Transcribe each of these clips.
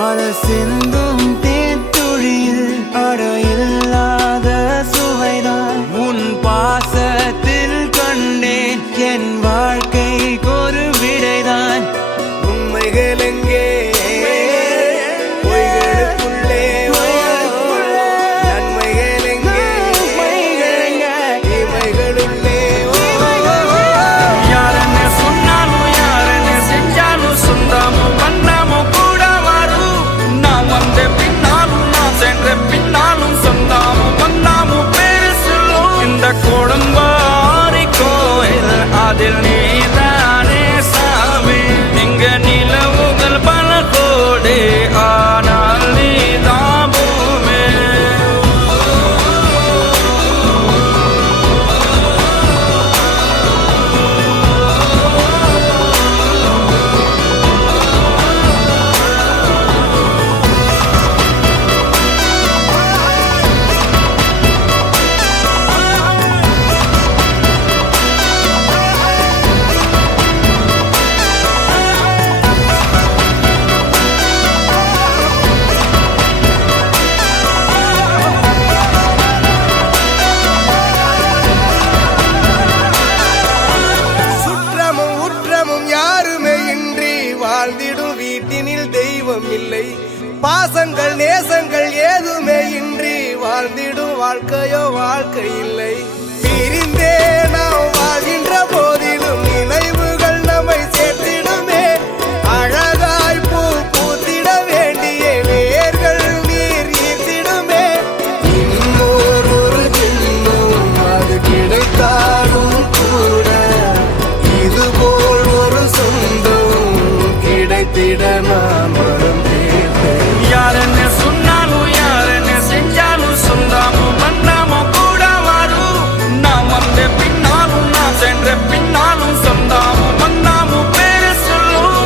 காதல் சிந்தும் தேத்துழியில் அடையில்லாத சுவைதான் உன் பாசத்தில் கண்டேன் என் வாழ்க்கைக்கு ஒரு விடைதான் உண்மைகள் எங்கே கோடம்பாரி கோயில் அதில் நீதானே சாமி இங்க நிலவுகள் பல கோடி ஆனால் நீதான் பூமி வாழ்ந்திடும் வீட்டினில் தெய்வம் இல்லை பாசங்கள் நேசங்கள் ஏதுமே இன்றி வாழ்ந்திடும் வாழ்க்கையோ வாழ்க்கை இல்லை பிரிந்தே நாம் வாழ்கின்ற போதிலும் நினைவுகள் நம்மை சேர்த்திடுமே அழகாய் பூ பூத்திட வேண்டிய வேர்கள் நீர் ஈர்த்திடுமே இன்னொரு ஜென்மம் அது கிடைத்தாலும் கூட இதுபோல் ஒரு சொந்தம் கிடைத்திட நான் வரும் யாருன்னு சொன்னாலும் யாருன்னு செஞ்சாலும் சொந்தாமும் வந்தாமும் கூட வரும் நாம் வந்த பின்னாலும் நான் சென்ற பின்னாலும் சொந்தாமும் வந்தாமும் பேரு சொல்லும்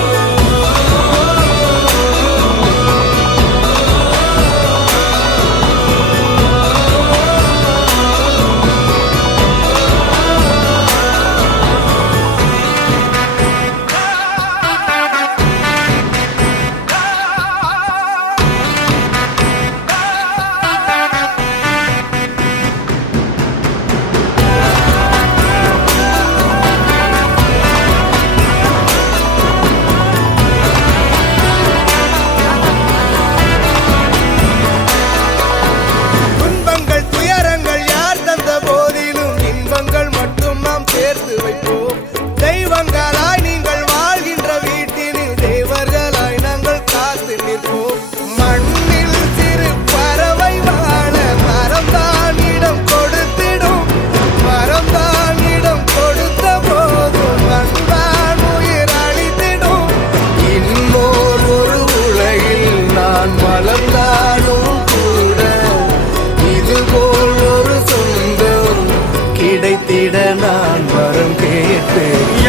தெய்வங்களாய் நீங்கள் வாழ்கின்ற வீட்டினில் தேவர்களாய் நாங்கள் காத்து நிற்போம் மண்ணில் சிறு பறவை வாழ மரம்தான் இடம் கொடுத்திடும் மரம்தான் இடம் கொடுத்த போதும் மண்தான் உயிர் அளித்திடும் இன்னொரு ஒரு உலகில் நான் வளர்ந்தாலும் கூட இதுபோல் ஒரு சொந்தம் கிடைத்திட நான் வரம் கேட்பேன்